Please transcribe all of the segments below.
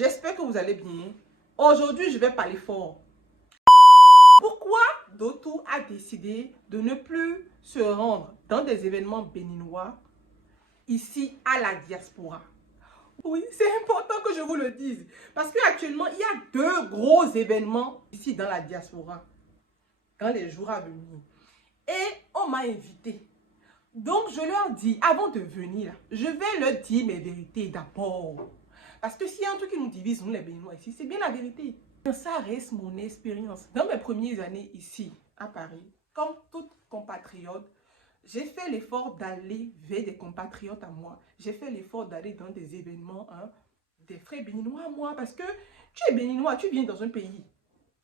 J'espère que vous allez bien. Aujourd'hui, je vais parler fort. Pourquoi Dotou a décidé de ne plus se rendre dans des événements béninois ici à la diaspora? Oui, c'est important que je vous le dise. Parce qu'actuellement, il y a deux gros événements ici dans la diaspora, dans les jours à venir. Et on m'a invité. Donc, je leur dis, avant de venir, je vais leur dire mes vérités d'abord. Parce que s'il y a un truc qui nous divise, nous les Béninois ici, c'est bien la vérité. Ça reste mon expérience. Dans mes premières années ici, à Paris, comme toute compatriote, j'ai fait l'effort d'aller vers des compatriotes à moi. J'ai fait l'effort d'aller dans des événements, des frères béninois à moi. Parce que tu es béninois, tu viens dans un pays.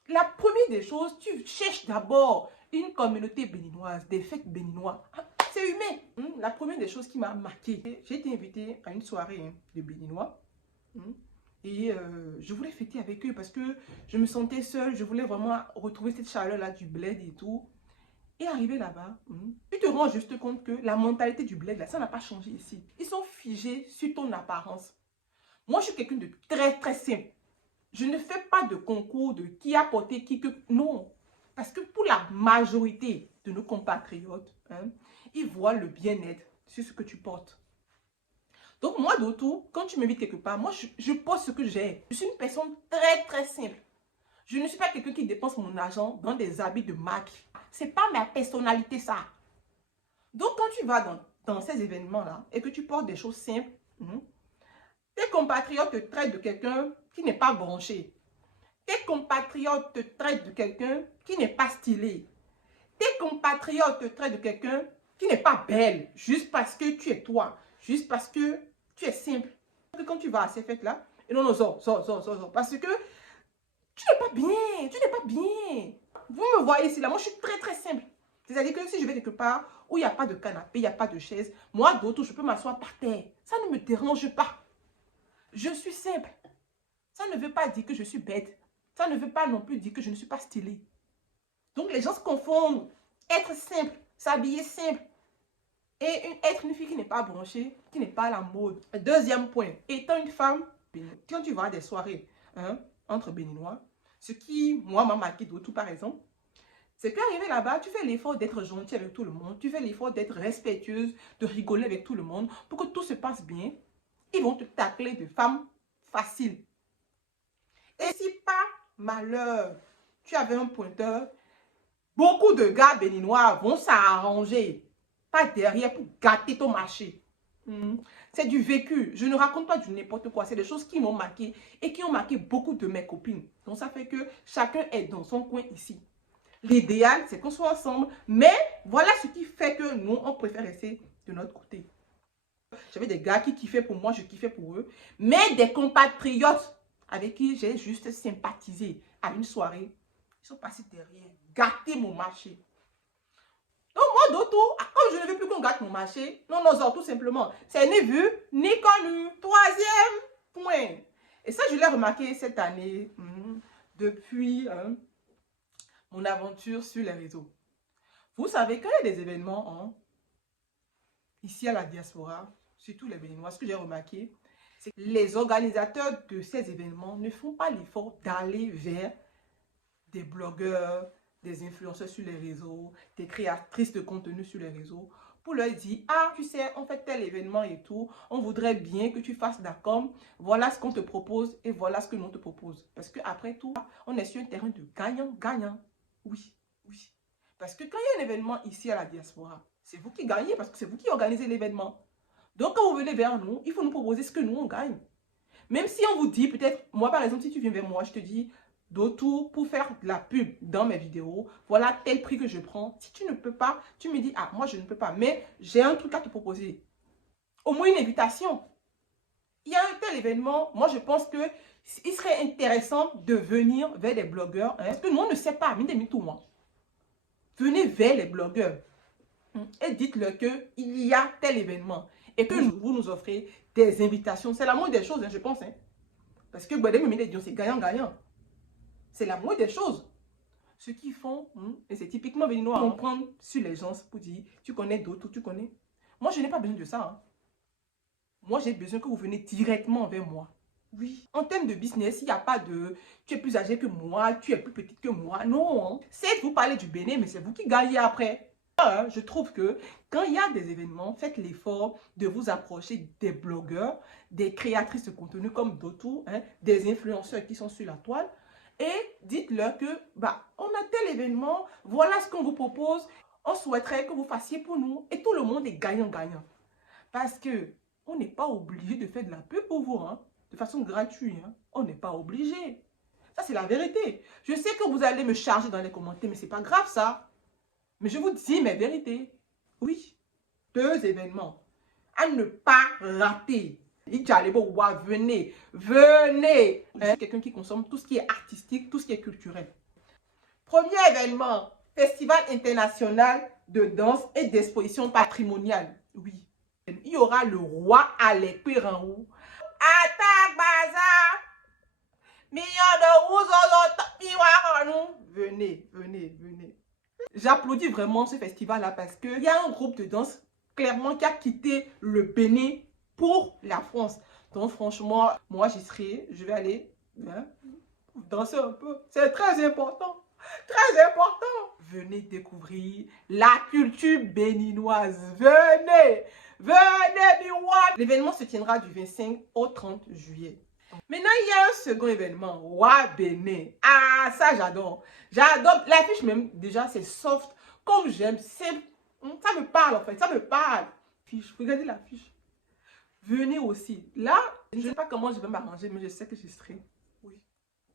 La première des choses, tu cherches d'abord une communauté béninoise, des fêtes béninois. C'est humain. La première des choses qui m'a marqué, j'ai été invitée à une soirée de béninois. Et je voulais fêter avec eux parce que je me sentais seule. Je voulais vraiment retrouver cette chaleur-là du bled et tout. Et arrivé là-bas, tu te rends juste compte que la mentalité du bled, là, ça n'a pas changé ici. Ils sont figés sur ton apparence. Moi, je suis quelqu'un de très, très simple. Je ne fais pas de concours de qui a porté qui que... Non. Parce que pour la majorité de nos compatriotes, ils voient le bien-être sur ce que tu portes. Donc moi, d'autour, quand tu m'invites quelque part, moi, je porte ce que j'ai. Je suis une personne très, très simple. Je ne suis pas quelqu'un qui dépense mon argent dans des habits de marque. Ce n'est pas ma personnalité, ça. Donc, quand tu vas dans ces événements-là et que tu portes des choses simples, tes compatriotes te traitent de quelqu'un qui n'est pas branché. Tes compatriotes te traitent de quelqu'un qui n'est pas stylé. Tes compatriotes te traitent de quelqu'un qui n'est pas belle, juste parce que tu es toi, juste parce que tu es simple. Quand tu vas à ces fêtes-là, et non, sors, parce que tu n'es pas bien, tu n'es pas bien. Vous me voyez ici, là, moi je suis très très simple. C'est-à-dire que si je vais quelque part où il n'y a pas de canapé, il n'y a pas de chaise, moi d'autres, je peux m'asseoir par terre. Ça ne me dérange pas. Je suis simple. Ça ne veut pas dire que je suis bête. Ça ne veut pas non plus dire que je ne suis pas stylée. Donc les gens se confondent. Être simple, s'habiller simple et être une fille qui n'est pas branchée, qui n'est pas à la mode. Deuxième point, étant une femme, quand tu vas à des soirées entre Béninois, ce qui, moi, m'a marqué d'autres par exemple, c'est qu'arriver là-bas, tu fais l'effort d'être gentil avec tout le monde, tu fais l'effort d'être respectueuse, de rigoler avec tout le monde pour que tout se passe bien. Ils vont te tacler de femme facile. Et si par malheur, tu avais un pointeur, beaucoup de gars béninois vont s'arranger, pas derrière pour gâter ton marché. C'est du vécu. Je ne raconte pas du n'importe quoi. C'est des choses qui m'ont marqué et qui ont marqué beaucoup de mes copines. Donc ça fait que chacun est dans son coin ici. L'idéal, c'est qu'on soit ensemble. Mais voilà ce qui fait que nous, on préfère rester de notre côté. J'avais des gars qui kiffaient pour moi, je kiffais pour eux. Mais des compatriotes avec qui j'ai juste sympathisé à une soirée, ils sont passés derrière, gâter mon marché. Donc moi, d'autres, comme je ne veux plus qu'on gâte mon marché, non, tout simplement, c'est ni vu, ni connu. Troisième point. Et ça, je l'ai remarqué cette année, depuis mon aventure sur les réseaux. Vous savez, quand il y a des événements ici à la diaspora, surtout les Béninois, ce que j'ai remarqué, c'est que les organisateurs de ces événements ne font pas l'effort d'aller vers des blogueurs, des influenceurs sur les réseaux, des créatrices de contenu sur les réseaux, pour leur dire, ah, tu sais, on fait tel événement et tout, on voudrait bien que tu fasses la com, voilà ce qu'on te propose et voilà ce que l'on te propose. Parce qu'après tout, on est sur un terrain de gagnant-gagnant. Oui. Parce que quand il y a un événement ici à la diaspora, c'est vous qui gagnez parce que c'est vous qui organisez l'événement. Donc, quand vous venez vers nous, il faut nous proposer ce que nous, on gagne. Même si on vous dit, peut-être, moi par exemple, si tu viens vers moi, je te dis, d'autour pour faire de la pub dans mes vidéos, voilà tel prix que je prends. Si tu ne peux pas, tu me dis, ah, moi je ne peux pas, mais j'ai un truc à te proposer. Au moins une invitation. Il y a un tel événement, moi je pense que il serait intéressant de venir vers des blogueurs, parce que nous on ne sait pas, tout moi. Venez vers les blogueurs et dites-leur qu'il y a tel événement et que vous nous offrez des invitations. C'est la moindre des choses, je pense. Parce que c'est gagnant-gagnant. C'est la moindre des choses. Ce qu'ils font, et c'est typiquement béninois, comprendre sur les gens pour dire, tu connais d'autres, tu connais. Moi, je n'ai pas besoin de ça. Moi, j'ai besoin que vous venez directement vers moi. Oui, en termes de business, il n'y a pas de tu es plus âgé que moi, tu es plus petite que moi. Non, hein. C'est vous parlez du Bénin, mais c'est vous qui gagnez après. Je trouve que quand il y a des événements, faites l'effort de vous approcher des blogueurs, des créatrices de contenu comme Dotou, hein, des influenceurs qui sont sur la toile et dites-leur que bah, on a tel événement, voilà ce qu'on vous propose, on souhaiterait que vous fassiez pour nous et tout le monde est gagnant-gagnant. Parce que on n'est pas obligé de faire de la pub pour vous, hein, de façon gratuite. Hein. On n'est pas obligé. Ça, c'est la vérité. Je sais que vous allez me charger dans les commentaires, mais c'est pas grave ça. Mais je vous dis mes vérités. Oui, 2 événements à ne pas rater. Venez, venez. Je suis quelqu'un qui consomme tout ce qui est artistique, tout ce qui est culturel. Premier événement, Festival international de danse et d'exposition patrimoniale. Oui. Il y aura le roi Alec Péranrou. Attaque Baza. Venez, venez, venez. J'applaudis vraiment ce festival-là parce qu'il y a un groupe de danse clairement qui a quitté le Bénin pour la France. Donc franchement, moi j'y serai, je vais aller danser un peu. C'est très important, très important. Venez découvrir la culture béninoise. Venez, venez, Miwa. L'événement se tiendra du 25 au 30 juillet. Maintenant, il y a un second événement, Wa Bénin. Ah, ça, j'adore. J'adore. L'affiche même, déjà, c'est soft. Comme j'aime, ça me parle, en fait. Ça me parle. Regardez l'affiche. Venez aussi. Là, je ne sais pas comment je vais m'arranger, mais je sais que je serai. Oui.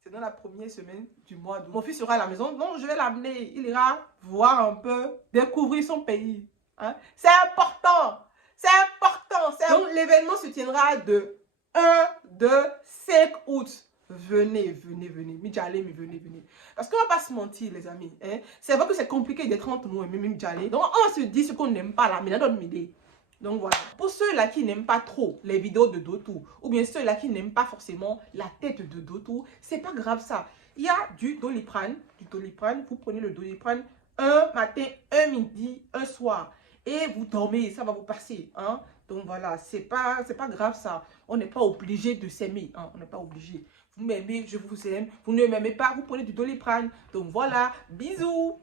C'est dans la première semaine du mois d'août. Mon fils sera à la maison, donc je vais l'amener. Il ira voir un peu, découvrir son pays. Hein? C'est important. C'est important. Donc, l'événement se tiendra de 1, 2, 5 août. Venez, venez, venez. Midjalé, mais venez, venez. Parce qu'on ne va pas se mentir, les amis. Hein? C'est vrai que c'est compliqué d'être entre nous et Midjalé. Donc, on se dit ce qu'on n'aime pas là, mais dans notre idée. Donc voilà. Pour ceux-là qui n'aiment pas trop les vidéos de Dotou, ou bien ceux-là qui n'aiment pas forcément la tête de Dotou, c'est pas grave ça. Il y a du Doliprane. Vous prenez le Doliprane un matin, un midi, un soir. Et vous dormez, ça va vous passer. Hein? Donc voilà, c'est pas grave ça. On n'est pas obligé de s'aimer. Hein? On n'est pas obligé. Vous m'aimez, je vous aime. Vous ne m'aimez pas, vous prenez du Doliprane. Donc voilà, bisous.